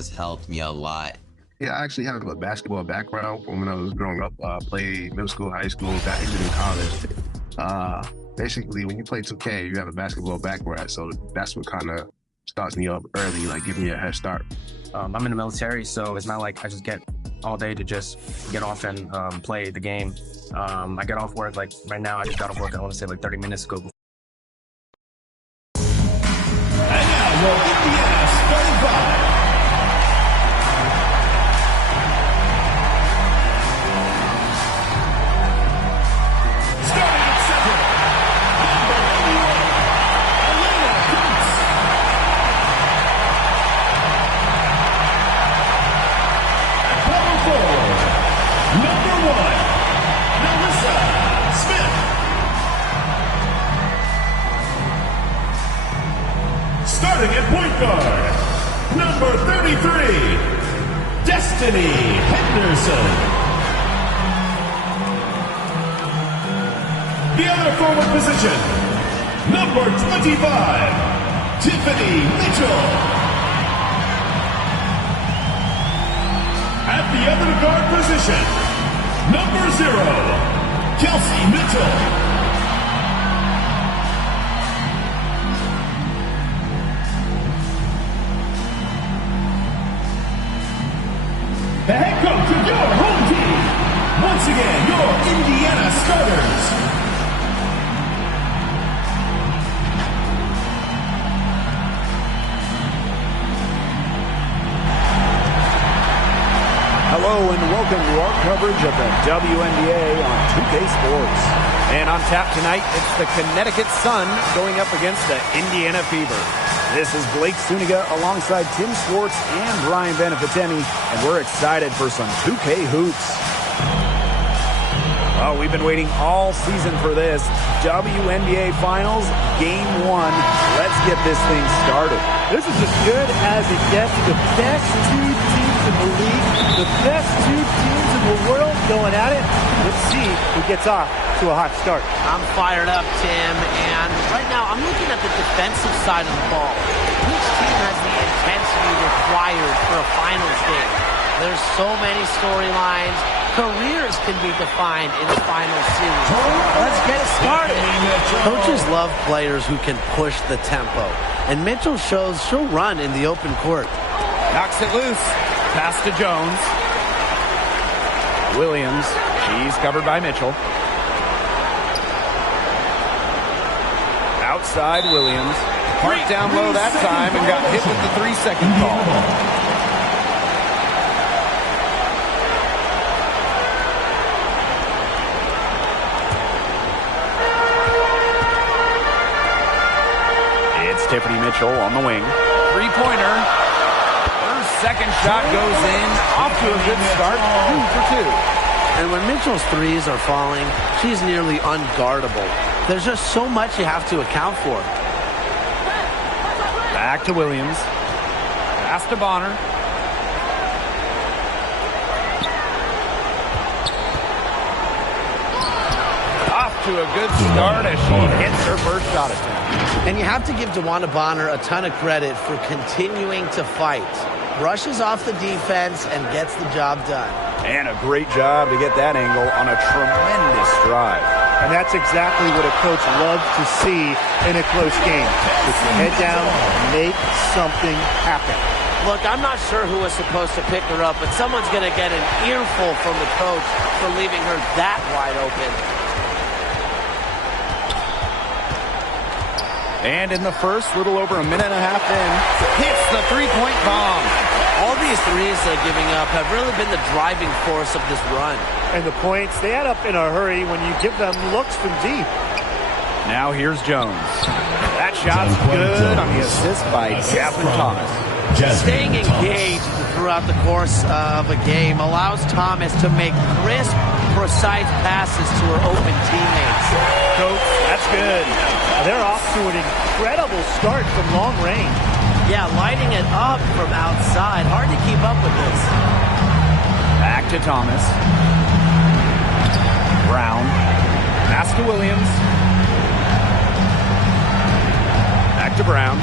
has helped me a lot. Yeah, I actually have a basketball background when I was growing up. Played middle school, high school, got injured in college. Basically, when you play 2K, you have a basketball background, so that's what kind of starts me up early, like giving me a head start. I'm in the military, so it's not like I just get all day to just get off and play the game. I get off work, like right now I just got off work, I want to say like 30 minutes ago. And now your Indiana starting five. Starting at center, number 81, Elena Coates. At power forward, number 1, Melissa Smith. Starting at point guard, number 33, Destiny Henderson. The other forward position, number 25, Tiffany Mitchell. At the other guard position, number 0, Kelsey Mitchell. The head coach of your home team. Once again, your Indiana starters. Hello and welcome to our coverage of the WNBA on 2K Sports. And on tap tonight, it's the Connecticut Sun going up against the Indiana Fever. This is Blake Suniga alongside Tim Schwartz and Brian Benefitemi, and we're excited for some 2K hoops. Well, we've been waiting all season for this. WNBA Finals, Game 1. Let's get this thing started. This is as good as it gets. The best two teams in the league, the best two teams in the world going at it. Let's see who gets off to a hot start. I'm fired up, Tim, and right now I'm looking at the defensive side of the ball. Each team has the intensity required for a finals game. There's so many storylines. Careers can be defined in a final series. Let's get it started. Coaches love players who can push the tempo, and Mitchell shows she'll run in the open court. Knocks it loose. Pass to Jones. Williams. She's covered by Mitchell. Outside Williams. Parked down low that time and got hit with the 3-second call. Tiffany Mitchell on the wing. Three-pointer. Her second shot goes in. Off to a good start. 2 for 2. And when Mitchell's threes are falling, she's nearly unguardable. There's just so much you have to account for. Back to Williams. Pass to Bonner. Off to a good start as she hits her first shot attempt. And you have to give DeWanda Bonner a ton of credit for continuing to fight. Brushes off the defense and gets the job done. And a great job to get that angle on a tremendous drive. And that's exactly what a coach loves to see in a close game. Put your head down, make something happen. Look, I'm not sure who was supposed to pick her up, but someone's going to get an earful from the coach for leaving her that wide open. And in the first, little over a minute and a half in, hits the three-point bomb. All these threes they're giving up have really been the driving force of this run. And the points, they add up in a hurry when you give them looks from deep. Now here's Jones. That shot's good on the assist by Jasmine Thomas. Staying engaged throughout the course of a game allows Thomas to make crisp, precise passes to her open teammates. Coach, that's good. They're off to an incredible start from long range. Yeah, lighting it up from outside. Hard to keep up with this. Back to Thomas. Brown. Pass to Williams. Back to Brown.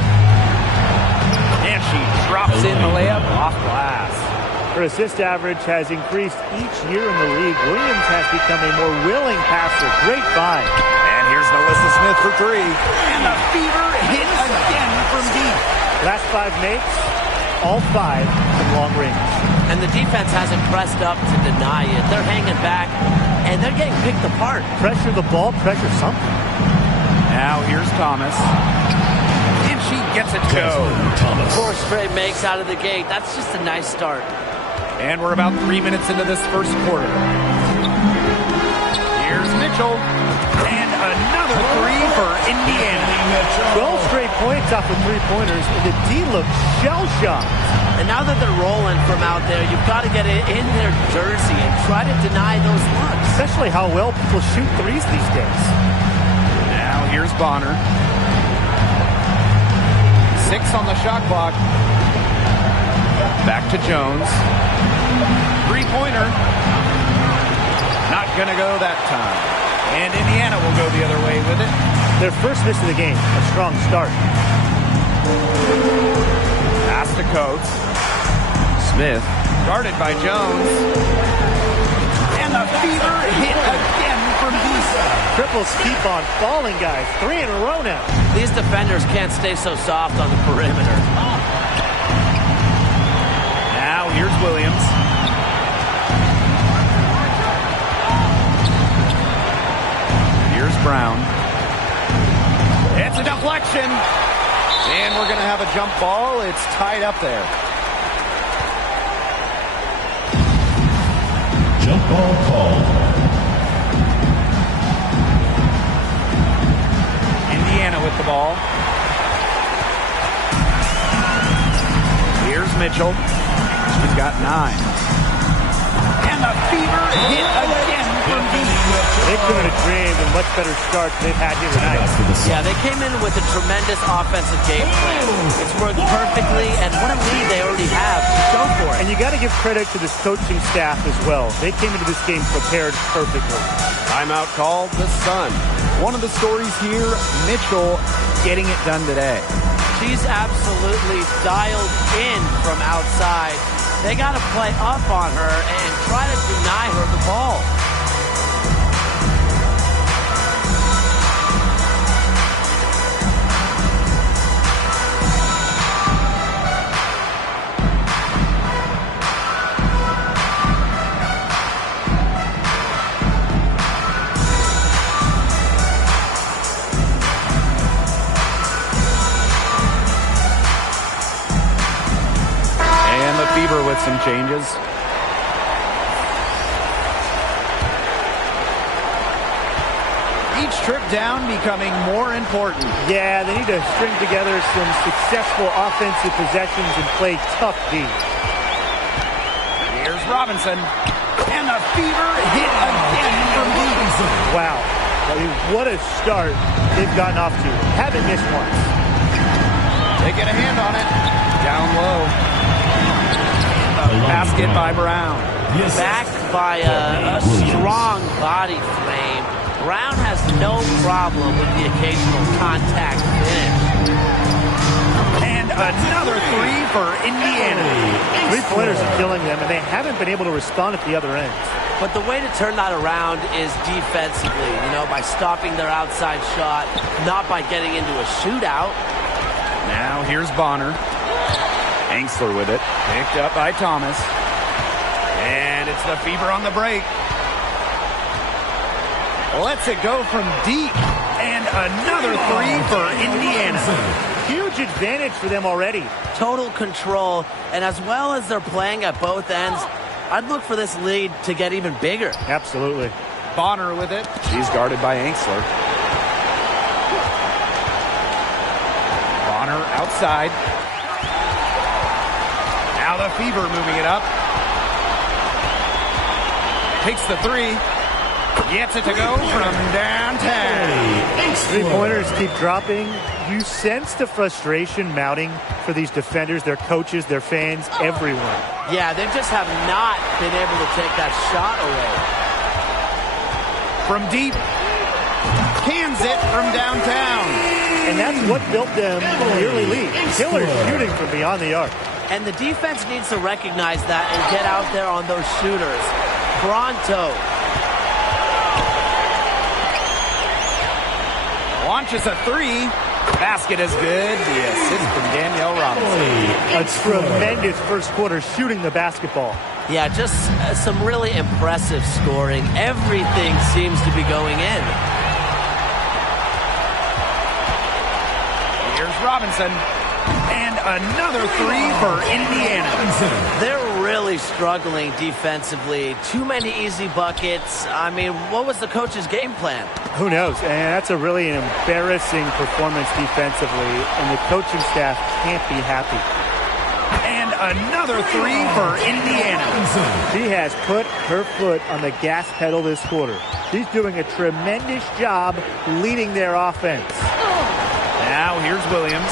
And she drops Drops in the layup off glass. Her assist average has increased each year in the league. Williams has become a more willing passer. Great find. And here's Melissa Smith for three. And the Fever hit again from deep. Last 5 makes, all 5 from long range. And the defense hasn't pressed up to deny it. They're hanging back, and they're getting picked apart. Pressure the ball, pressure something. Now here's Thomas. And she gets it to go. 4 straight makes out of the gate. That's just a nice start. And we're about 3 minutes into this first quarter. Here's Mitchell. And another 3 for Indiana. 12 straight points off of 3-pointers, and the D looks shell-shocked. And now that they're rolling from out there, you've got to get it in their jersey and try to deny those looks. Especially how well people shoot threes these days. Now here's Bonner. 6 on the shot clock. Back to Jones. 3-pointer. Not going to go that time. And Indiana will go the other way with it. Their first miss of the game. A strong start. Pass to Coates. Smith. Guarded by Jones. And the Fever hit again from deep. Triples keep on falling, guys. 3 in a row now. These defenders can't stay so soft on the perimeter. Now here's Williams. Here's Brown. It's a deflection. And we're going to have a jump ball. It's tied up there. Jump ball called. Indiana with the ball. Here's Mitchell. She's got 9. And the Fever hit again from deep. They couldn't have dreamed a much better start they've had here tonight. Yeah, they came in with a tremendous offensive game plan. It's worked perfectly, and what a lead they already have. Go for it. And you got to give credit to this coaching staff as well. They came into this game prepared perfectly. Timeout called the Sun. One of the stories here, Mitchell getting it done today. She's absolutely dialed in from outside. They got to play up on her and try to deny her the ball. Fever with some changes. Each trip down becoming more important. Yeah, they need to string together some successful offensive possessions and play tough D. Here's Robinson. And the Fever hit again from deep. Wow. I mean, what a start they've gotten off to. Haven't missed once. They get a hand on it. Down low. Basket by Brown. Backed by a strong body frame, Brown has no problem with the occasional contact finish. And another 3 for Indiana. 3-pointers are killing them, and they haven't been able to respond at the other end. But the way to turn that around is defensively, by stopping their outside shot, not by getting into a shootout. Now here's Bonner. Angsler with it. Picked up by Thomas. And it's the Fever on the break. Lets it go from deep. And another 3 for Indiana. Huge advantage for them already. Total control. And as well as they're playing at both ends, I'd look for this lead to get even bigger. Absolutely. Bonner with it. She's guarded by Angsler. Bonner outside. Now the Fever moving it up. Takes the 3. Gets it to go from downtown. 3-pointers keep dropping. You sense the frustration mounting for these defenders, their coaches, their fans, everyone. Yeah, they just have not been able to take that shot away. From deep. Cans it from downtown. And that's what built them the early lead. Killers shooting from beyond the arc. And the defense needs to recognize that and get out there on those shooters. Pronto. Launches a three. Basket is good. The assist from Danielle Robinson. A tremendous first quarter shooting the basketball. Yeah, just some really impressive scoring. Everything seems to be going in. Here's Robinson. And another three for Indiana. They're really struggling defensively. Too many easy buckets. I mean, what was the coach's game plan? Who knows? And that's a really embarrassing performance defensively, and the coaching staff can't be happy. And another three for Indiana. She has put her foot on the gas pedal this quarter. She's doing a tremendous job leading their offense. Now here's Williams.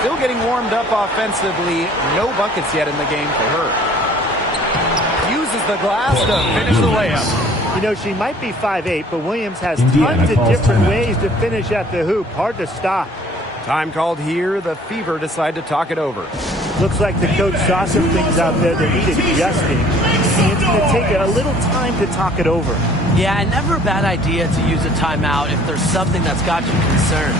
Still getting warmed up offensively. No buckets yet in the game for her. Uses the glass to finish the layup. You know, she might be 5'8", but Williams has tons of different ways to finish at the hoop. Hard to stop. Time called here. The Fever decide to talk it over. Looks like the coach saw some things out there that need adjusting. And it's going to take a little time to talk it over. Yeah, and never a bad idea to use a timeout if there's something that's got you concerned.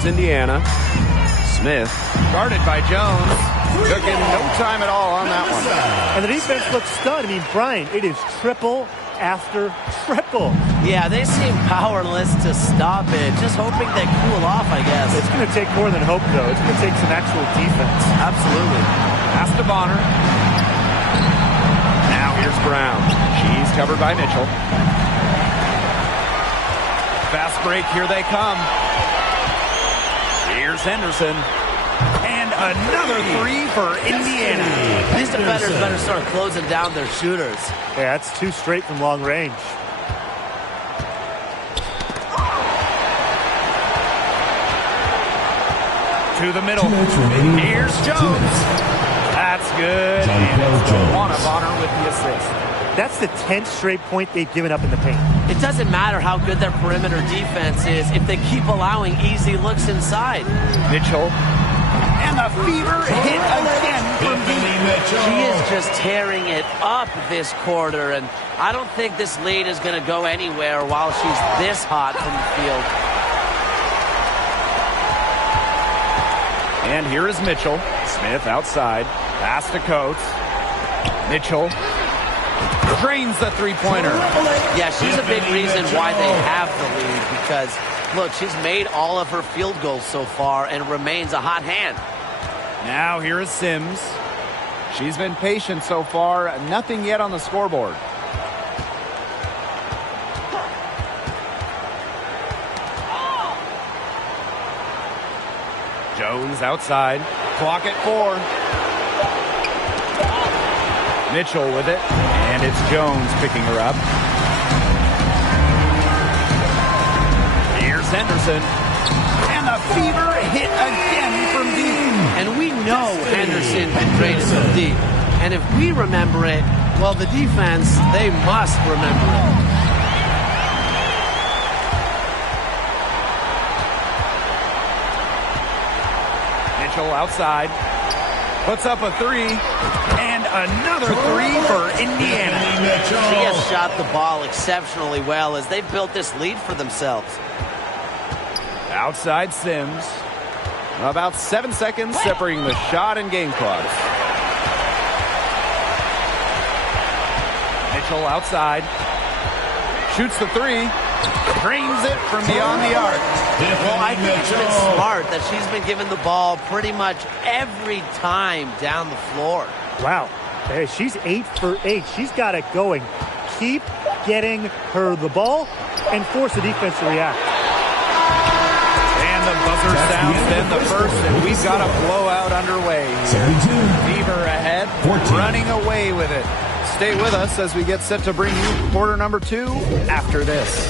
Indiana. Smith, guarded by Jones. Took in no time at all on that one. And the defense looks stunned. I mean, Brian, it is triple after triple. Yeah, they seem powerless to stop it. Just hoping they cool off, I guess. It's going to take more than hope, though. It's going to take some actual defense. Absolutely. Pass to Bonner. Now here's Brown. She's covered by Mitchell. Fast break, here they come. Here's Henderson. And another three for Indiana. These defenders better start closing down their shooters. Yeah, that's two straight from long range. To the middle. Here's Jones. That's good. And Juana Bonner with the assist. That's the 10th straight point they've given up in the paint. It doesn't matter how good their perimeter defense is if they keep allowing easy looks inside. Mitchell. And the Fever hit again from deep. She is just tearing it up this quarter, and I don't think this lead is going to go anywhere while she's this hot from the field. And here is Mitchell. Smith outside. Pass to Coates. Mitchell drains the three-pointer. Yeah, she's a big reason why they have the lead because, look, she's made all of her field goals so far and remains a hot hand. Now here is Sims. She's been patient so far. Nothing yet on the scoreboard. Jones outside. Clock at 4. Mitchell with it. And it's Jones picking her up. Here's Henderson. And the Fever hit again from deep. And we know Henderson can drain it from deep. And if we remember it, well, the defense, they must remember it. Mitchell outside. Puts up a three. And another three for Indiana. She has shot the ball exceptionally well as they've built this lead for themselves. Outside Sims. About 7 seconds separating the shot and game clock. Mitchell outside. Shoots the three. Drains it from beyond the arc. Well, I think it's been smart that she's been given the ball pretty much every time down the floor. Wow. Hey, she's 8 for 8. She's got it going. Keep getting her the ball and force the defense to react. And the buzzer sounds then the first, and we've got a blowout underway here. Fever ahead, 14. Running away with it. Stay with us as we get set to bring you quarter number 2 after this.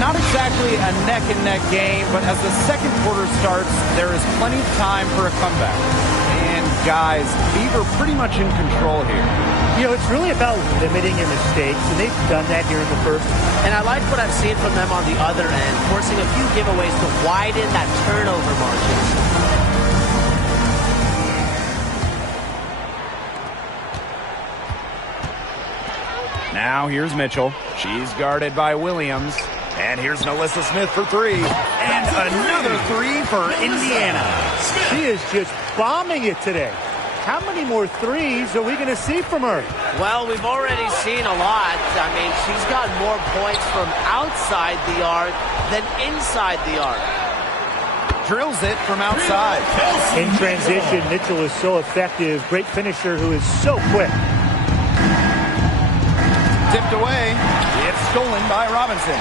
Not exactly a neck-and-neck game, but as the second quarter starts, there is plenty of time for a comeback. And guys, Fever pretty much in control here. You know, it's really about limiting your mistakes, and they've done that here in the first. And I like what I've seen from them on the other end, forcing a few giveaways to widen that turnover margin. Now here's Mitchell. She's guarded by Williams. And here's Nalissa Smith for 3. And another 3 for Indiana. She is just bombing it today. How many more threes are we going to see from her? Well, we've already seen a lot. I mean, she's got more points from outside the arc than inside the arc. Drills it from outside. In transition, Mitchell is so effective. Great finisher who is so quick. Tipped away. It's stolen by Robinson.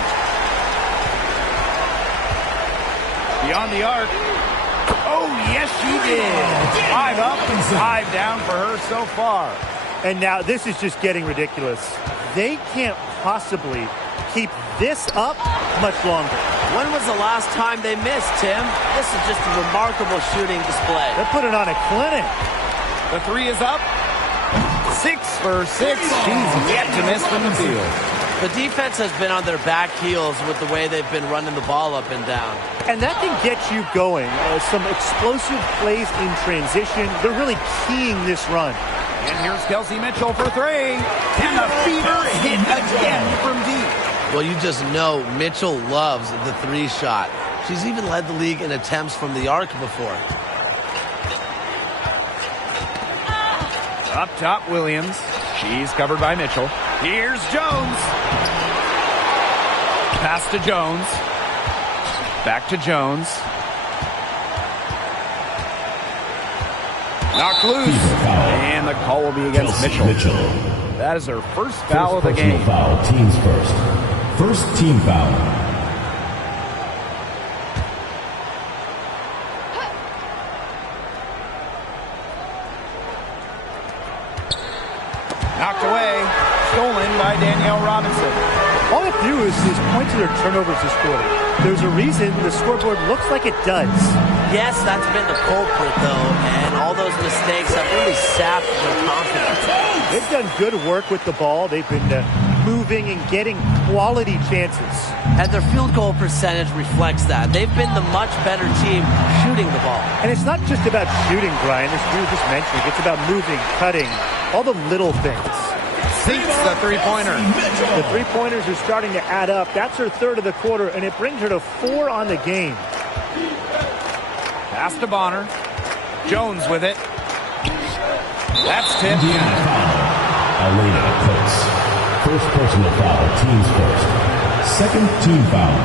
Beyond the arc. Oh, yes, she did. 5 up and 5 down for her so far. And now this is just getting ridiculous. They can't possibly keep this up much longer. When was the last time they missed, Tim? This is just a remarkable shooting display. They're putting on a clinic. The 3 is up. 6 for 6. She's yet to miss from the field. The defense has been on their back heels with the way they've been running the ball up and down. And that can get you going. Some explosive plays in transition. They're really keying this run. And here's Kelsey Mitchell for 3. And the Fever hit again from deep. Well, you just know Mitchell loves the 3 shot. She's even led the league in attempts from the arc before. Up top, Williams. She's covered by Mitchell. Here's Jones. Pass to Jones. Back to Jones. Knocked loose. And the call will be against Mitchell. That is her first foul of the game. Foul, teams first. First team foul. Knocked away. Stolen by Danielle Robinson. All they do is point to their turnovers this quarter. There's a reason the scoreboard looks like it does. Yes, that's been the culprit, though, and all those mistakes have really sapped their confidence. They've done good work with the ball. They've been moving and getting quality chances. And their field goal percentage reflects that. They've been the much better team shooting the ball. And it's not just about shooting, Brian, as you were just mentioning. It's about moving, cutting, all the little things. Sinks the three-pointer. The three-pointers are starting to add up. That's her third of the quarter, and it brings her to 4 on the game. Pass to Bonner. Jones with it. That's tipped. Indiana foul. Elena Coates. First personal foul, teams first. Second team foul.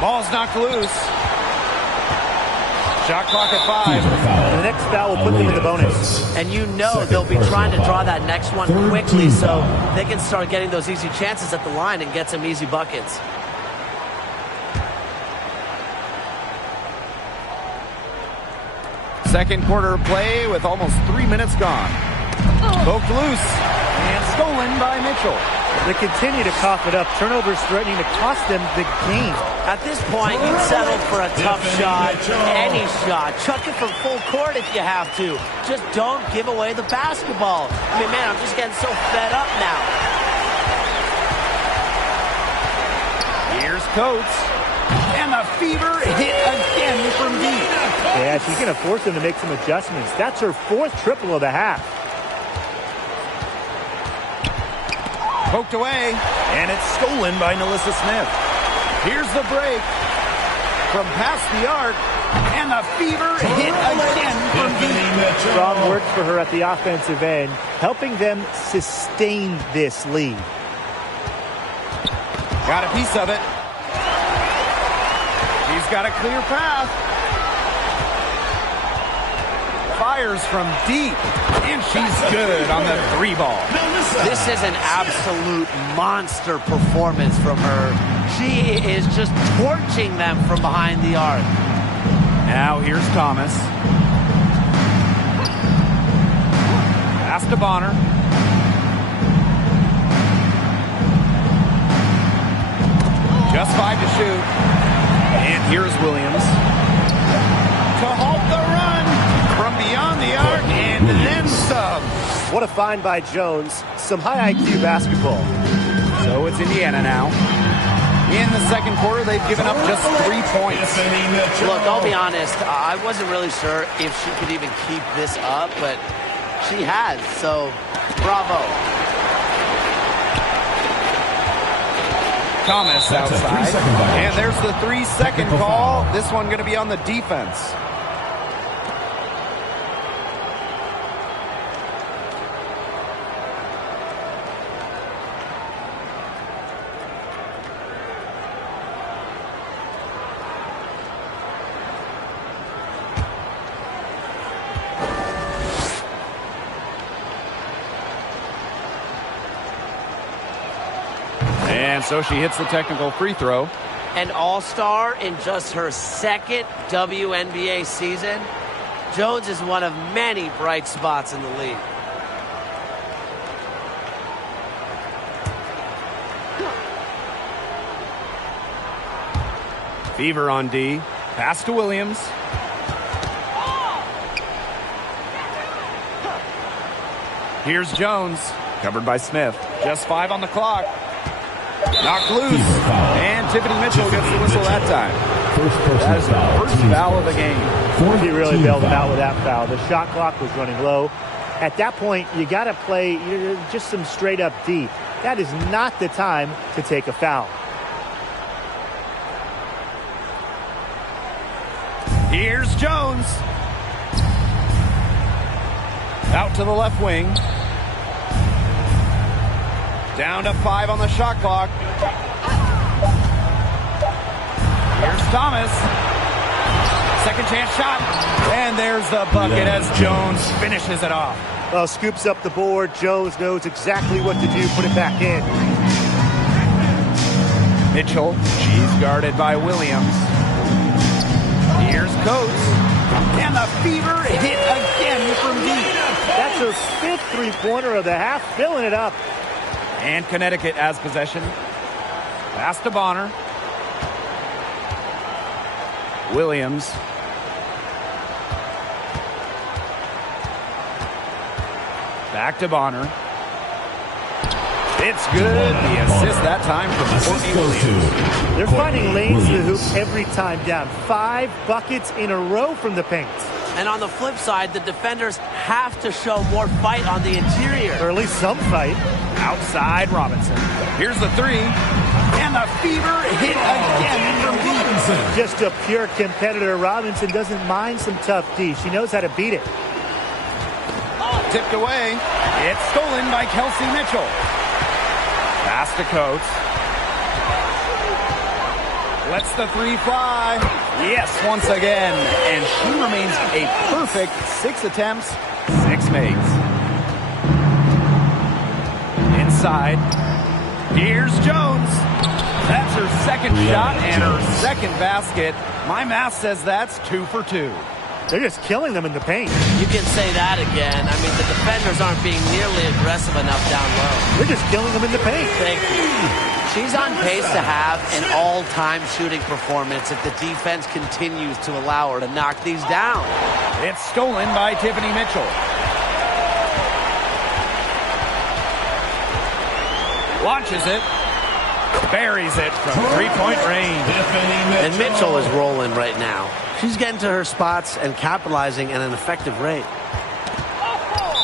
Ball's knocked loose. Shot clock at 5. And the next foul will put them in the bonus. And you know they'll be trying to draw that next one quickly so they can start getting those easy chances at the line and get some easy buckets. Second quarter play with almost 3 minutes gone. Poked loose and stolen by Mitchell. They continue to cough it up. Turnovers threatening to cost them the game. At this point, you'd settle for a tough shot, any shot. Chuck it from full court if you have to. Just don't give away the basketball. I mean, man, I'm just getting so fed up now. Here's Coates. And the Fever hit again from deep. Yeah, she's going to force them to make some adjustments. That's her 4th triple of the half. Poked away, and it's stolen by Nalissa Smith. Here's the break from past the arc, and the Fever hit again from deep. Strong work for her at the offensive end, helping them sustain this lead. Got a piece of it. She's got a clear path. Fires from deep, and she's good on the 3 ball. This is an absolute monster performance from her. She is just torching them from behind the arc. Now here's Thomas. Pass to Bonner. Just 5 to shoot. And here's Williams. To halt the run from beyond the arc and then some. What a find by Jones. Some high IQ basketball. So it's Indiana now. In the second quarter, they've given up just 3 points. Look, I'll be honest, I wasn't really sure if she could even keep this up, but she has, so bravo. Thomas outside, and there's the 3-second call. This one going to be on the defense. And so she hits the technical free throw. An all-star in just her second WNBA season. Jones is one of many bright spots in the league. Fever on D. Pass to Williams. Here's Jones. Covered by Smith. Just 5 on the clock. Knocked loose. And Tiffany Mitchell gets the whistle that time. That is the first foul of the game. He really bailed them out with that foul. The shot clock was running low. At that point, you got to play just some straight up D. That is not the time to take a foul. Here's Jones. Out to the left wing. Down to 5 on the shot clock. Here's Thomas. Second chance shot. And there's the bucket as Jones finishes it off. Well, scoops up the board. Jones knows exactly what to do. Put it back in. Mitchell. She's guarded by Williams. Here's Coates. And the Fever hit again from deep. That's her 5th three-pointer of the half. Filling it up. And Connecticut has possession. Pass to Bonner. Williams. Back to Bonner. It's good. The assist that time from Courtney Williams. They're finding lanes to the hoop every time down. 5 buckets in a row from the paint. And on the flip side, the defenders have to show more fight on the interior. Or at least some fight. Outside Robinson. Here's the 3. And the Fever hit again from Robinson. Just a pure competitor. Robinson doesn't mind some tough D. She knows how to beat it. Tipped away. It's stolen by Kelsey Mitchell. Pass to Coates. Lets the 3 fly. Yes, once again. And she remains a perfect 6 attempts, 6 makes. Inside. Here's Jones. That's her second shot and her second basket. My math says that's 2 for 2. They're just killing them in the paint. You can say that again. I mean, the defenders aren't being nearly aggressive enough down low. They're just killing them in the paint. Thank you. She's on pace to have an all-time shooting performance if the defense continues to allow her to knock these down. It's stolen by Tiffany Mitchell. Launches it. Buries it from 3-point range. And Mitchell is rolling right now. She's getting to her spots and capitalizing at an effective rate.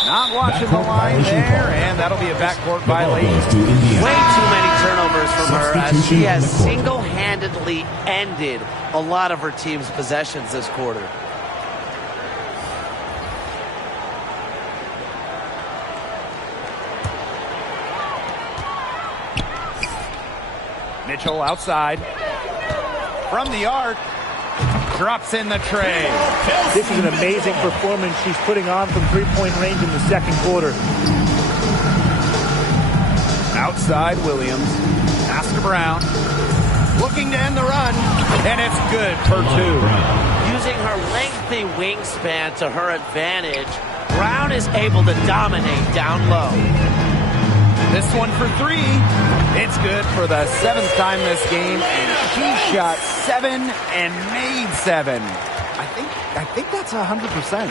Not watching the line there, and that'll be a backcourt violation. Way too many turnovers from her as she has single-handedly ended a lot of her team's possessions this quarter. Mitchell outside. From the arc. Drops in the tray. This is an amazing performance she's putting on from three-point range in the second quarter. Outside Williams. Pass to Brown. Looking to end the run. And it's good for two. Using her lengthy wingspan to her advantage, Brown is able to dominate down low. This one for three. It's good for the seventh time this game, and she shot 7 and made 7. I think that's 100%.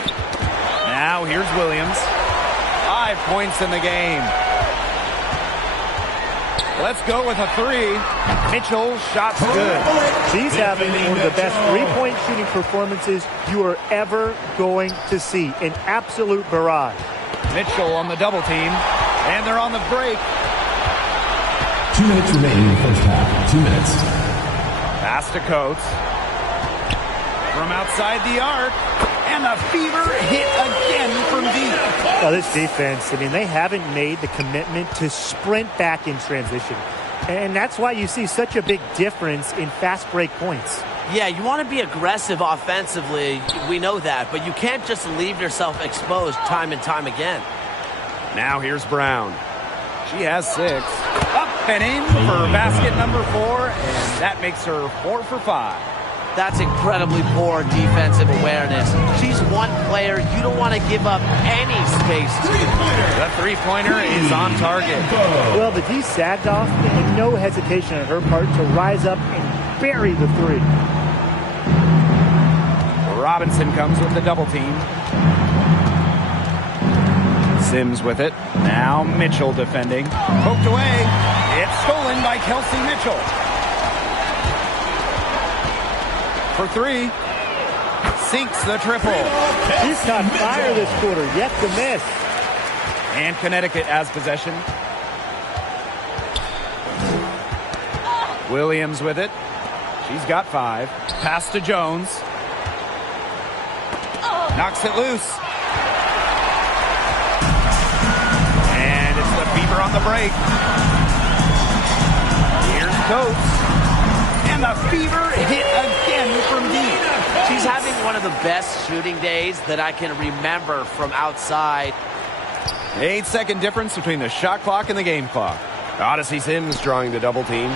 Now here's Williams. 5 points in the game. Let's go with a 3. Mitchell's shot's good. She's having one of the best three-point shooting performances you are ever going to see. An absolute barrage. Mitchell on the double team, and they're on the break. 2 minutes remaining in the first half. 2 minutes. Pass to Coates. From outside the arc. And the fever hit again from deep. Now this defense, I mean, they haven't made the commitment to sprint back in transition. And that's why you see such a big difference in fast break points. Yeah, you want to be aggressive offensively. We know that. But you can't just leave yourself exposed time and time again. Now here's Brown. She has 6. Up and in for basket number 4, and that makes her 4 for 5. That's incredibly poor defensive awareness. She's one player you don't want to give up any space to. The three-pointer is on target. Well, the D sagged off, and no hesitation on her part to rise up and bury the 3. Robinson comes with the double team. Sims with it. Now Mitchell defending. Poked away. It's stolen by Kelsey Mitchell. For 3. Sinks the triple. She's got fire this quarter. Yet to miss. And Connecticut has possession. Williams with it. She's got 5. Pass to Jones. Knocks it loose. Fever on the break. Here's Coates. And the fever hit again from deep. She's having one of the best shooting days that I can remember from outside. 8-second difference between the shot clock and the game clock. Odyssey Sims drawing the double team.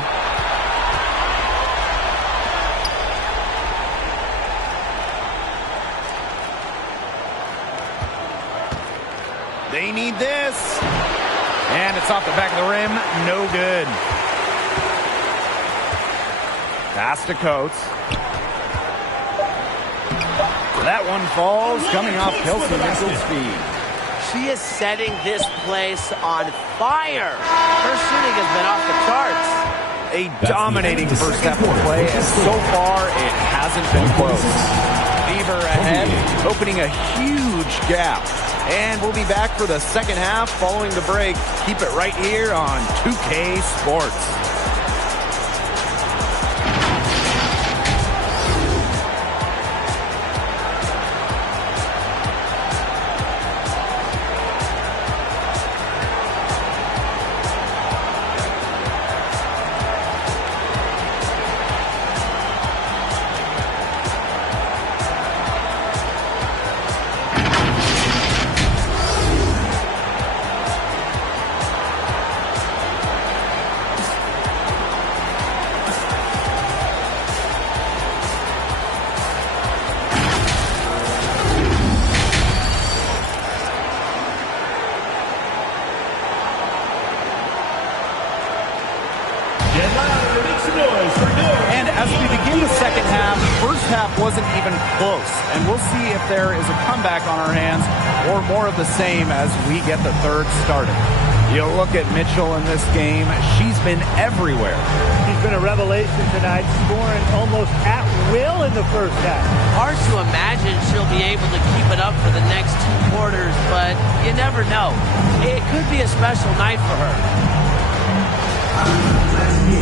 They need this. And it's off the back of the rim. No good. Pass to Coates. That one falls, coming off Kelsey Mitchell's feet. She is setting this place on fire. Her shooting has been off the charts. A dominating first half of play, and so far it hasn't been close. Fever ahead, opening a huge gap. And we'll be back for the second half following the break. Keep it right here on 2K Sports. And as we begin the second half, first half wasn't even close. And we'll see if there is a comeback on our hands or more of the same as we get the third started. You look at Mitchell in this game, she's been everywhere. She's been a revelation tonight, scoring almost at will in the first half. Hard to imagine she'll be able to keep it up for the next 2 quarters, but you never know. It could be a special night for her.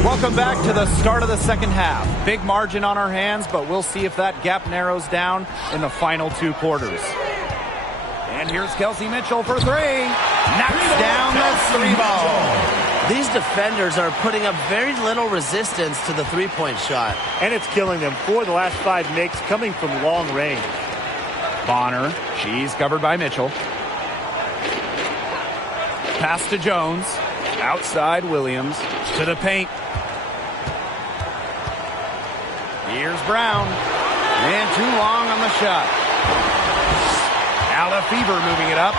Welcome back to the start of the second half. Big margin on our hands, but we'll see if that gap narrows down in the final 2 quarters. And here's Kelsey Mitchell for 3. Knocks down the 3-ball. These defenders are putting up very little resistance to the three-point shot. And it's killing them. 4 of the last 5 makes coming from long range. Bonner, she's covered by Mitchell. Pass to Jones. Outside Williams. To the paint. Here's Brown. And too long on the shot. Now Lefevre moving it up.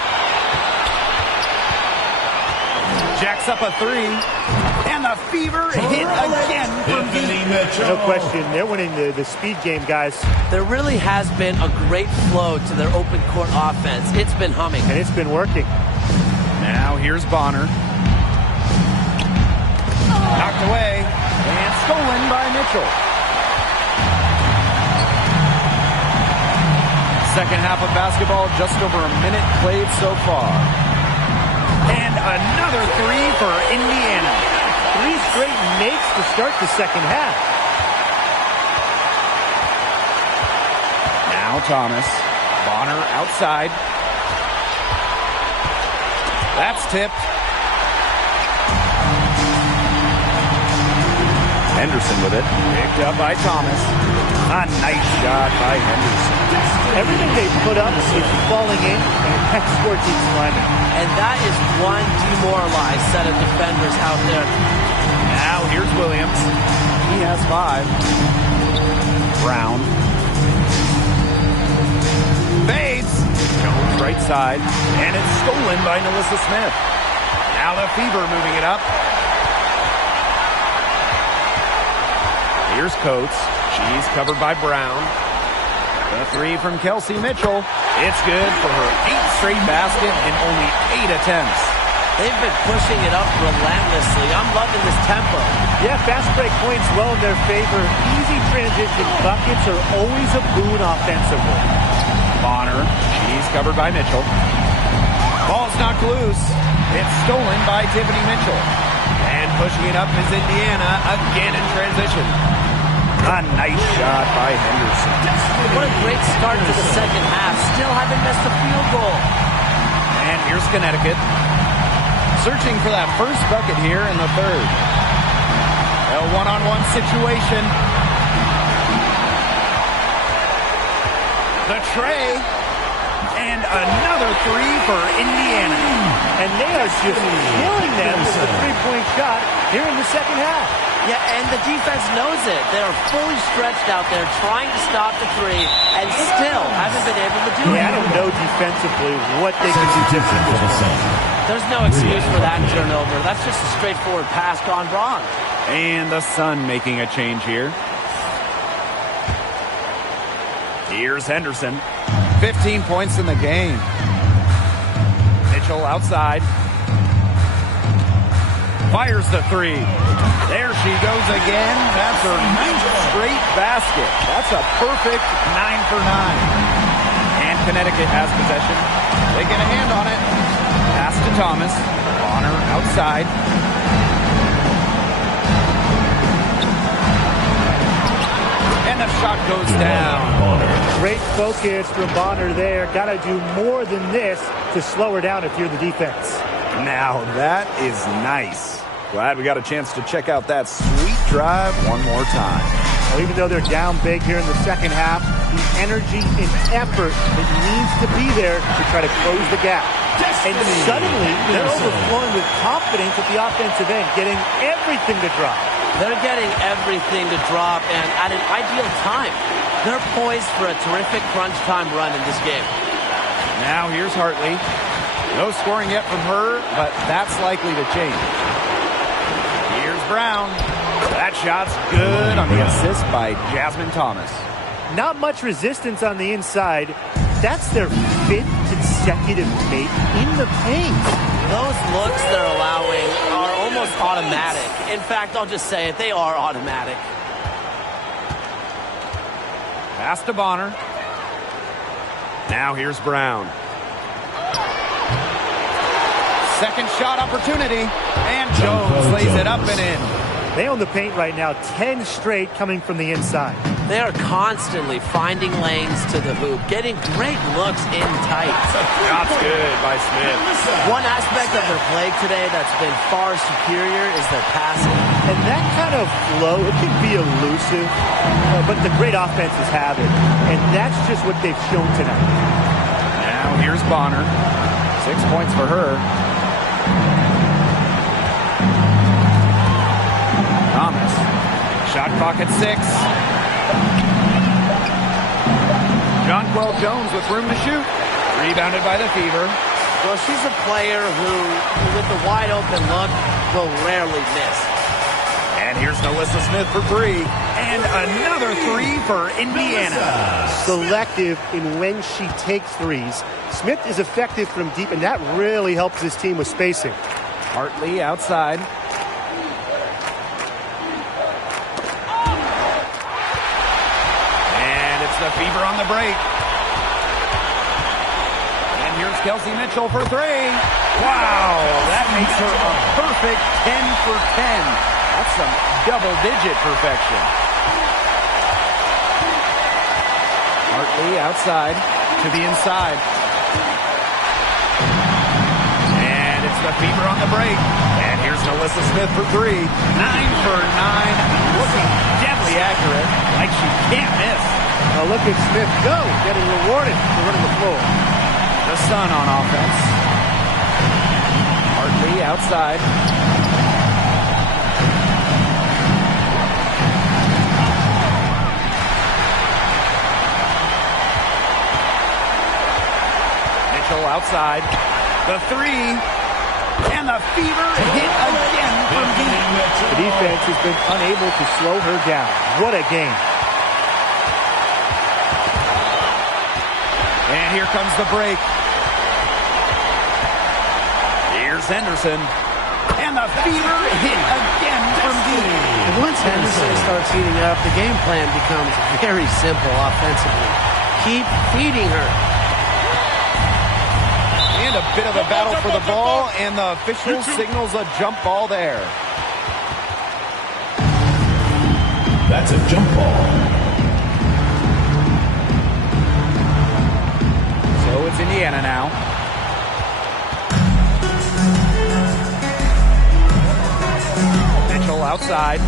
Jacks up a 3. And Lefevre hit again from deep. No question, they're winning the speed game, guys. There really has been a great flow to their open court offense. It's been humming. And it's been working. Now here's Bonner. Knocked away. And stolen by Mitchell. Second half of basketball, just over a minute played so far. And another 3 for Indiana. 3 straight makes to start the second half. Now Thomas. Bonner outside. That's tipped. Henderson with it. Picked up by Thomas. A nice shot by Henderson. Everything they put up is falling in, and that score keeps climbing. And that is one demoralized set of defenders out there. Now here's Williams. He has 5. Brown. Fades. Jones right side. And it's stolen by Nalissa Smith. Now Lefevre moving it up. Here's Coates. She's covered by Brown. The 3 from Kelsey Mitchell. It's good for her 8th straight basket in only 8 attempts. They've been pushing it up relentlessly. I'm loving this tempo. Yeah, fast break points well in their favor. Easy transition buckets are always a boon offensively. Bonner. She's covered by Mitchell. Ball's knocked loose. It's stolen by Tiffany Mitchell. And pushing it up is Indiana again in transition. A nice shot by Henderson. What a great start to the second half. Still haven't missed a field goal. And here's Connecticut. Searching for that first bucket here in the third. A one-on-one situation. The tray. And another 3 for Indiana. And they are just killing them with the 3-point shot here in the second half. Yeah, and the defense knows it. They're fully stretched out there trying to stop the 3 and still haven't been able to do it. I don't know defensively what they can do differently. There's no excuse for that turnover. That's just a straightforward pass gone wrong. And the Sun making a change here. Here's Henderson. 15 points in the game. Mitchell outside. Fires the 3. There she goes again. That's her 9th straight basket. That's a perfect 9 for 9. And Connecticut has possession. They get a hand on it. Pass to Thomas. Bonner outside. And the shot goes down. Great focus from Bonner there. Got to do more than this to slow her down if you're the defense. Now that is nice. Glad we got a chance to check out that sweet drive one more time. Well, even though they're down big here in the second half, the energy and effort that needs to be there to try to close the gap. And suddenly, they're overflowing with confidence at the offensive end, getting everything to drop. They're getting everything to drop, and at an ideal time. They're poised for a terrific crunch time run in this game. Now here's Hartley. No scoring yet from her, but that's likely to change. Here's Brown. That shot's good on the assist by Jasmine Thomas. Not much resistance on the inside. That's their 5th consecutive make in the paint. Those looks they're allowing are almost automatic. In fact, I'll just say it, they are automatic. Pass to Bonner. Now here's Brown. Second shot opportunity, and Jones lays it up and in. They own the paint right now, 10 straight coming from the inside. They are constantly finding lanes to the hoop, getting great looks in tight. Shot's good by Smith. One aspect of their play today that's been far superior is their passing. And that kind of flow, it can be elusive, but the great offenses have it. And that's just what they've shown tonight. Now here's Bonner. 6 points for her. Thomas. Shot clock at 6. Jonquel Jones with room to shoot. Rebounded by the Fever. Well, she's a player who, with the wide open look, will rarely miss. And here's Melissa Smith for 3. And another 3 for Indiana. Selective in when she takes threes. Smith is effective from deep, and that really helps this team with spacing. Hartley outside. And it's the Fever on the break. And here's Kelsey Mitchell for 3. Wow, that makes her a perfect 10 for 10. That's some double-digit perfection. Hartley outside to the inside. And it's the Fever on the break. And here's Melissa Smith for 3. 9 for 9. Looking deadly accurate, like she can't miss. Now look at Smith go, getting rewarded for running the floor. The Sun on offense. Hartley outside. Outside. The 3. And the Fever hit again from deep. The defense has been unable to slow her down. What a game. And here comes the break. Here's Henderson. And the Fever hit again from deep. And once Henderson starts heating up, the game plan becomes very simple offensively. Keep feeding her. And a bit of a battle for the ball, and the official signals a jump ball there. That's a jump ball. So it's Indiana now. Mitchell outside.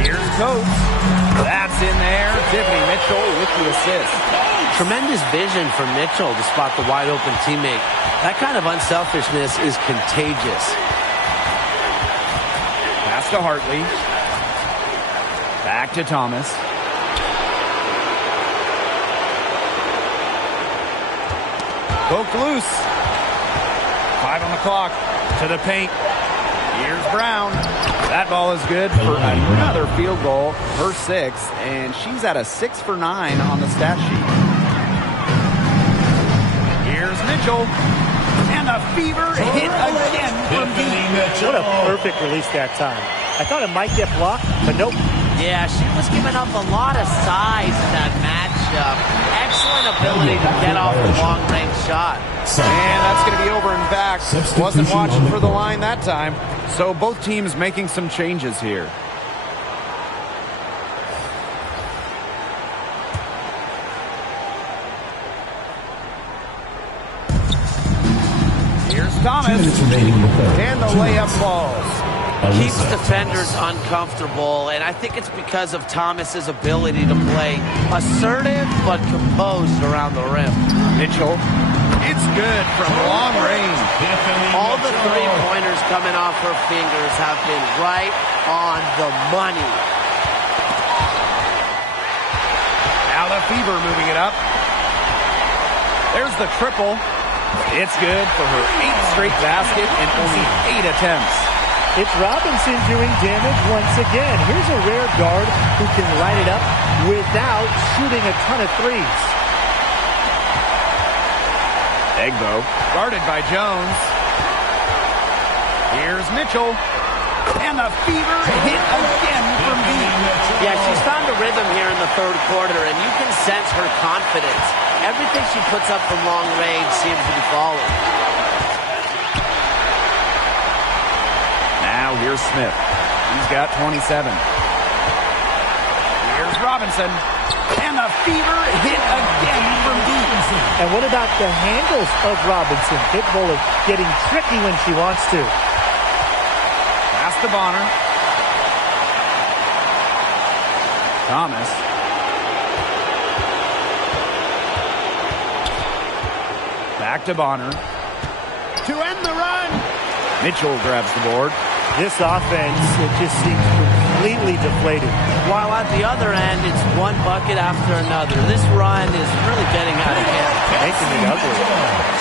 Here's Coates. That's in there. Tiffany Mitchell with the assist. Tremendous vision from Mitchell to spot the wide open teammate. That kind of unselfishness is contagious. Pass to Hartley. Back to Thomas. Poked loose. 5 on the clock. To the paint. Here's Brown. That ball is good for another field goal, her 6th, and she's at a 6 for 9 on the stat sheet. Here's Mitchell. And the Fever hit again from deep. What a perfect release that time. I thought it might get blocked, but nope. Yeah, she was giving up a lot of size in that matchup. Excellent ability to get off a long-range shot. And that's going to be over and back. Wasn't watching for the line that time. So both teams making some changes here. Here's Thomas. And the layup falls. Keeps defenders uncomfortable, and I think it's because of Thomas's ability to play assertive but composed around the rim. Mitchell. It's good from long range. All the three-pointers coming off her fingers have been right on the money. Now the Fever moving it up. There's the triple. It's good for her 8th straight basket in only 8 attempts. It's Robinson doing damage once again. Here's a rare guard who can light it up without shooting a ton of threes. Egbo guarded by Jones. Here's Mitchell. And the fever hit again from deep. Yeah, she's found a rhythm here in the third quarter, and you can sense her confidence. Everything she puts up from long range seems to be falling. Now here's Smith. He's got 27. Here's Robinson. And the fever hit again from deep. And what about the handles of Robinson? Capable of getting tricky when she wants to. Pass to Bonner. Thomas. Back to Bonner. To end the run. Mitchell grabs the board. This offense, it just seems completely deflated. While at the other end, it's one bucket after another. This run is really getting out of hand. Making it ugly.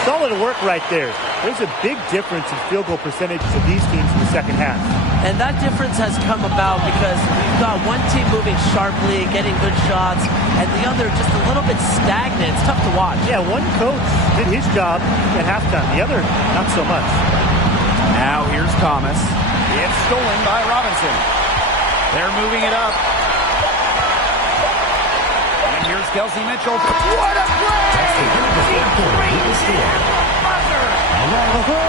Solid work right there. There's a big difference in field goal percentages of these teams in the second half. And that difference has come about because we've got one team moving sharply, getting good shots, and the other just a little bit stagnant. It's tough to watch. Yeah, one coach did his job at halftime. The other, not so much. Now here's Thomas. It's stolen by Robinson. They're moving it up. And here's Kelsey Mitchell. What a play! Oh,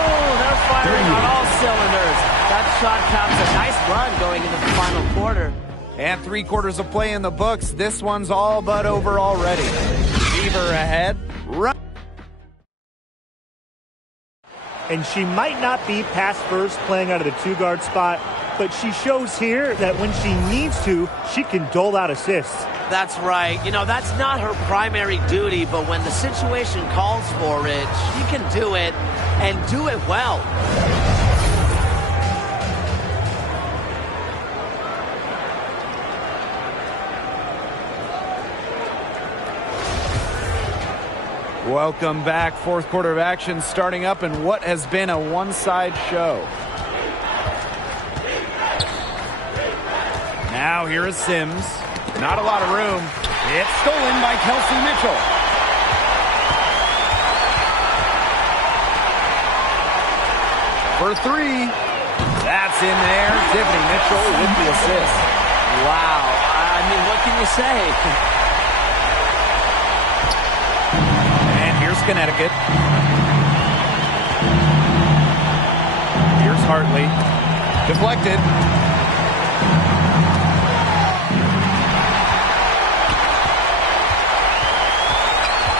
they're firing on all cylinders. That shot counts a nice run going into the final quarter. And 3 quarters of play in the books. This one's all but over already. Fever ahead. Run. And she might not be pass first playing out of the 2-guard spot, but she shows here that when she needs to, she can dole out assists. That's right. You know, that's not her primary duty, but when the situation calls for it, she can do it and do it well. Welcome back. Fourth quarter of action starting up in what has been a one-side show. Now here is Sims. Not a lot of room. It's stolen by Kelsey Mitchell. For 3. That's in there. Tiffany Mitchell with the assist. Wow. I mean, what can you say? Connecticut. Here's Hartley. Deflected.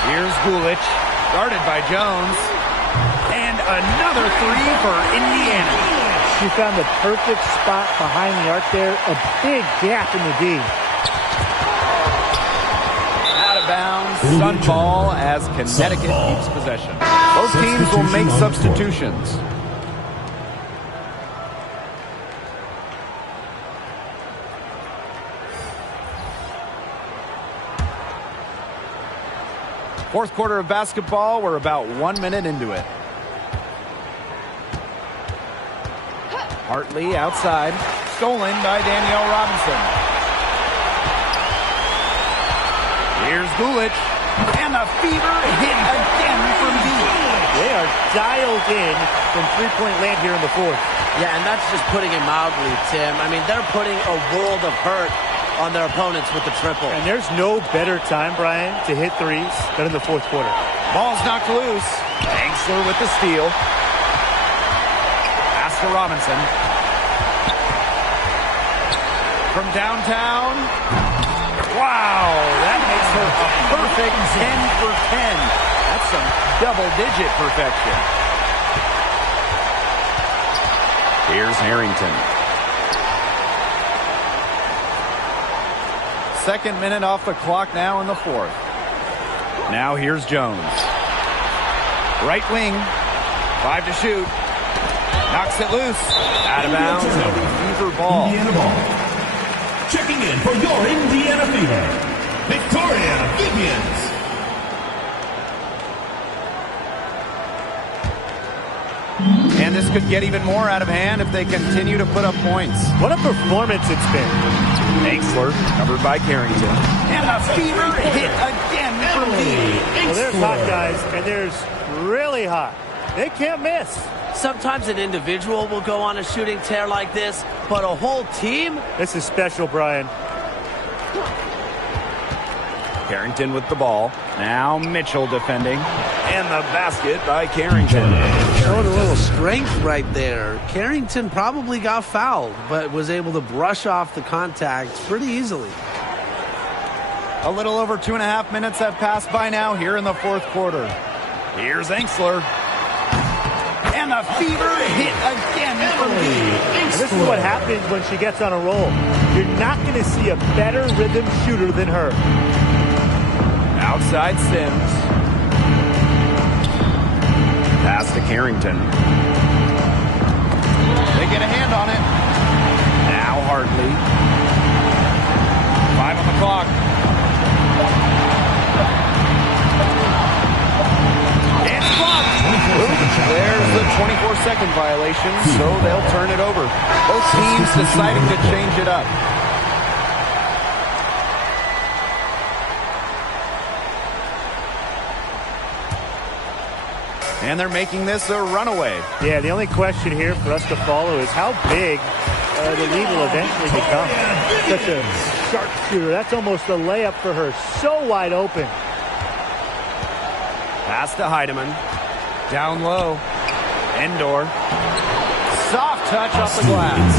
Here's Gulich. Guarded by Jones. And another 3 for Indiana. She found the perfect spot behind the arc there. A big gap in the D. Bounds, Sun ball as Connecticut keeps possession. Both teams will make substitutions. Fourth quarter of basketball, we're about 1 minute into it. Hartley outside, stolen by Danielle Robinson. Here's Gulich, and the fever hit again from deep. They are dialed in from three-point land here in the fourth. Yeah, and that's just putting it mildly, Tim. I mean, they're putting a world of hurt on their opponents with the triple. And there's no better time, Brian, to hit threes than in the fourth quarter. Ball's knocked loose. Angsler with the steal. Pass to Robinson. From downtown. Wow, that makes her a perfect 10 for 10. That's some double-digit perfection. Here's Harrington. Second minute off the clock now in the fourth. Now here's Jones. Right wing. 5 to shoot. Knocks it loose. Out of bounds. Fever ball. Indiana ball. Checking in for your Indiana Fever, Victoria Vivians. And this could get even more out of hand if they continue to put up points. What a performance it's been. Angsler, covered by Carrington. And the fever hit again from deep. Well, there's hot guys, and there's really hot. They can't miss. Sometimes an individual will go on a shooting tear like this, but a whole team? This is special, Brian. Carrington with the ball. Now Mitchell defending. And the basket by Carrington. Showing a little strength right there. Carrington probably got fouled, but was able to brush off the contact pretty easily. A little over 2.5 minutes have passed by now here in the fourth quarter. Here's Enksler. And a fever hit again from deep. This is what happens when she gets on a roll. You're not going to see a better rhythm shooter than her. Outside Sims. Pass to Carrington. They get a hand on it. Now Hartley. 5 on the clock. It's blocked. There's the 24-second violation, so they'll turn it over. Both teams deciding to change it up. And they're making this a runaway. Yeah, the only question here for us to follow is how big the lead will eventually become. Such a sharpshooter. That's almost a layup for her. So wide open. Pass to Heidemann. Down low. Endor. Soft touch off the glass.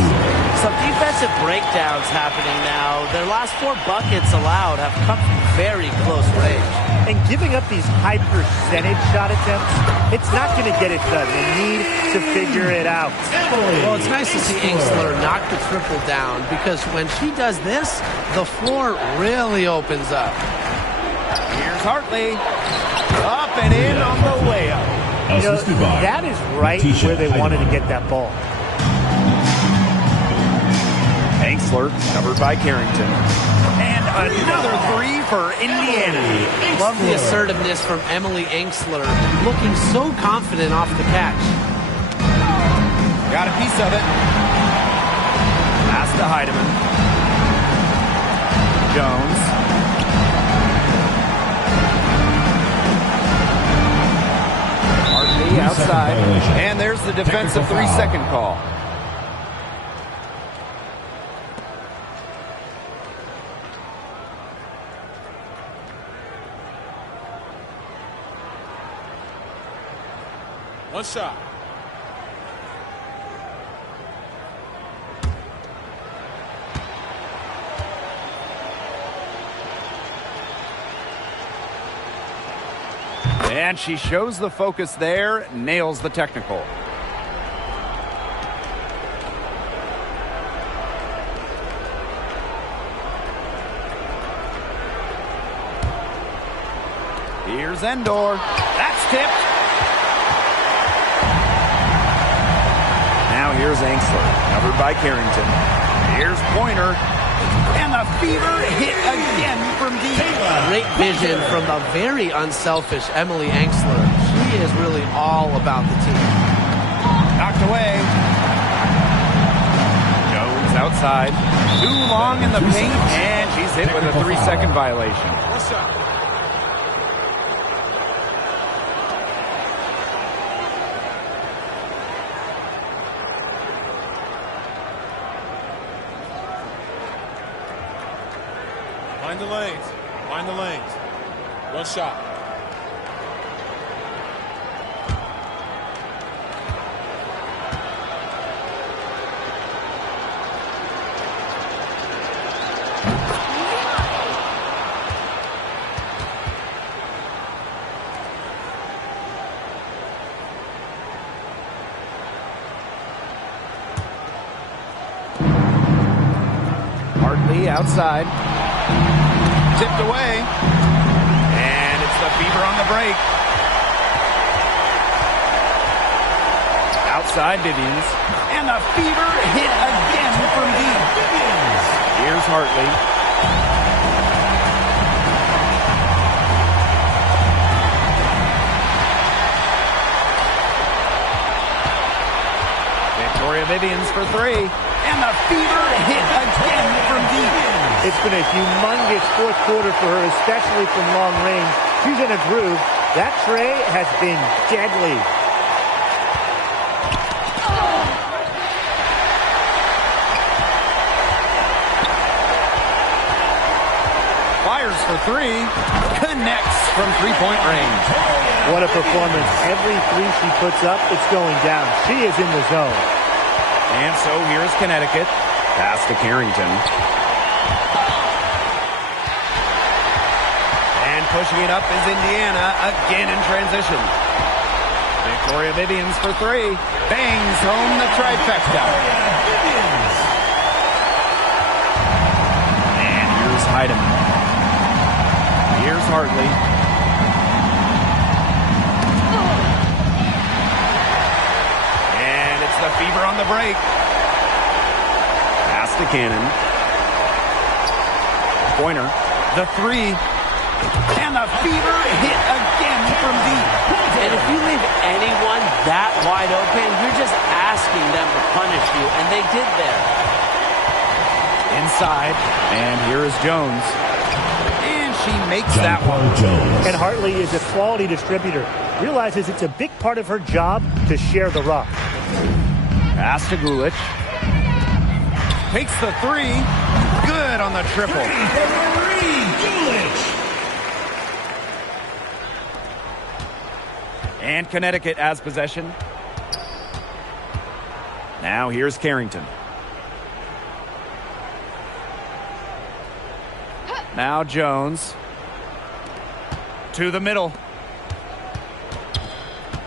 Some defensive breakdowns happening now. Their last 4 buckets allowed have come from very close range. And giving up these high percentage shot attempts, it's not going to get it done. They need to figure it out. Well, it's nice to see Enksler knock the triple down because when she does this, the floor really opens up. Here's Hartley. Up and in on the layup. You know, that is right where they wanted to get that ball. Enksler covered by Carrington. And another 3 for Indiana. Love the assertiveness from Emily Enksler, looking so confident off the catch. Got a piece of it. Pass to Heidemann. Jones. Hartley outside. And there's the defensive 3-second call. One shot. And she shows the focus there, nails the technical. Here's Endor. That's tipped. Now here's Enksler, covered by Carrington. Here's Pointer. And the fever hit again from deep. Great vision from the very unselfish Emily Enksler. She is really all about the team. Knocked away. Jones outside. Too long in the paint, and she's hit with a 3-second violation. One shot. Find the lanes. Find the lanes. One shot. Hartley outside. Tipped away. And it's the Fever on the break. Outside Vivians. And the Fever hit again from deep. Here's Hartley. Victoria Vivians for 3. And the Fever hit again from deep. It's been a humongous fourth quarter for her, especially from long range. She's in a groove. That tray has been deadly. for three. Connects from three-point range. What a performance. Every three she puts up, it's going down. She is in the zone. And so here's Connecticut. Pass to Carrington. And pushing it up is Indiana, again in transition. Victoria Vivians for three. Bangs home the trifecta. And here's Heidemann. Here's Hartley. And it's the Fever on the break. Pass to Cannon. Pointer. The three. And the Fever hit again from deep. And if you leave anyone that wide open, you're just asking them to punish you, and they did there. Inside, and here is Jones. And she makes that one. And Hartley is a quality distributor. Realizes it's a big part of her job to share the rock. Pass to Gulich. Takes the three. Good on the triple. And Connecticut has possession. Now here's Carrington. Now Jones. To the middle.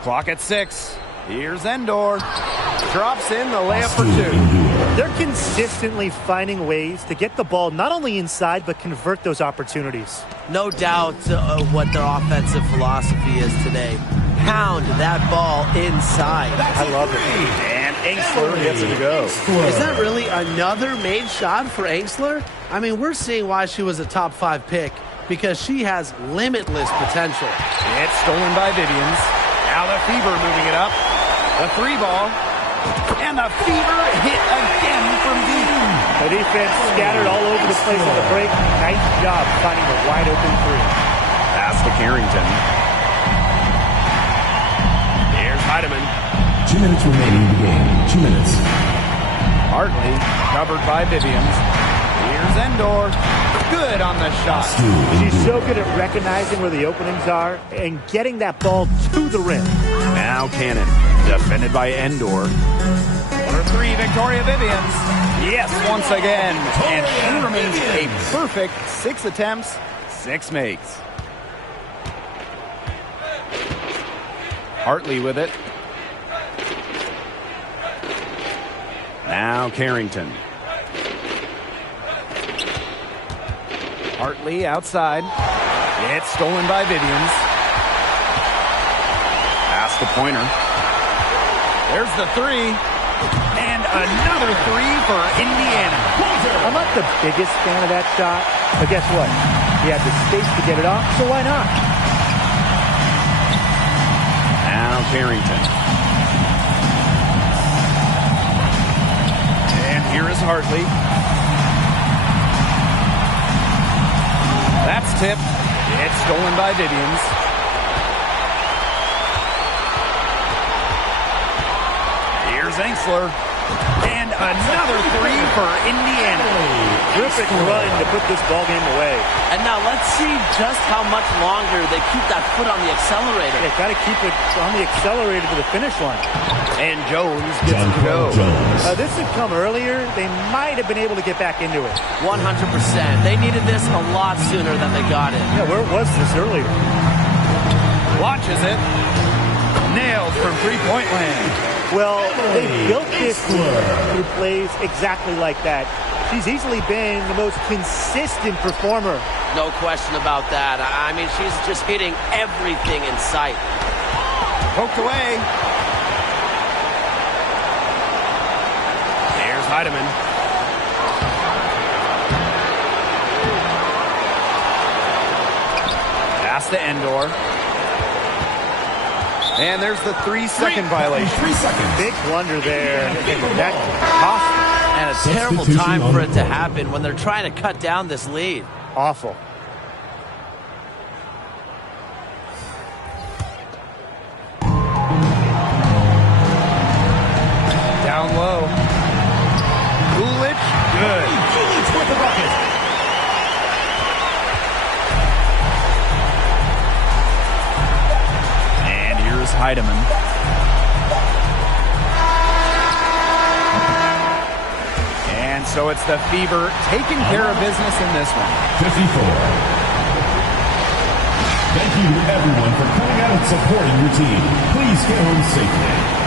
Clock at 6. Here's Endor. Drops in the layup for two. They're consistently finding ways to get the ball not only inside, but convert those opportunities. No doubt what their offensive philosophy is today. Pound that ball inside. I love it. And Angsler gets it to go. Is that really another made shot for Angsler? I mean, we're seeing why she was a top 5 pick, because she has limitless potential. It's stolen by Vivians. Now the Fever moving it up. The three ball. And the Fever hit again from deep. The defense scattered all over the place on the break. Nice job finding the wide open three. Pass to Carrington. Here's Heidemann. 2 minutes remaining in the game. 2 minutes. Hartley covered by Vivians. Here's Endor. Good on the shot. She's so good at recognizing where the openings are and getting that ball to the rim. Now Cannon, defended by Endor. For three, Victoria Vivians. Yes, once again. And she remains a perfect 6 attempts, 6 makes. Hartley with it. Now Carrington. Hartley outside. It's stolen by Vivians. Pass to Pointer. There's the three. And another three for Indiana. I'm not the biggest fan of that shot, but guess what? He had the space to get it off, so why not? Now Carrington. And here is Hartley. That's tipped. It's stolen by Vivians. Here's Angsler. And another three for Indiana. Terrific run to put this ball game away. And now let's see just how much longer they keep that foot on the accelerator. They've got to keep it on the accelerator to the finish line. And Jones gets it to go. This had come earlier. They might have been able to get back into it. 100%. They needed this a lot sooner than they got it. Yeah, where was this earlier? Launches it. Nailed from three-point land. Well, they built this through plays exactly like that. She's easily been the most consistent performer. No question about that. I mean, she's just hitting everything in sight. Poked away. There's Heidemann. Pass to Endor. And there's the 3-second violation. 3 seconds. Big blunder there. That cost. And a terrible time for it to happen when they're trying to cut down this lead. Awful. Down low. Gulich, good. Gulich with the bucket. Heidemann. And so it's the Fever taking care of business in this one. 54. Thank you everyone for coming out and supporting your team. Please get home safely.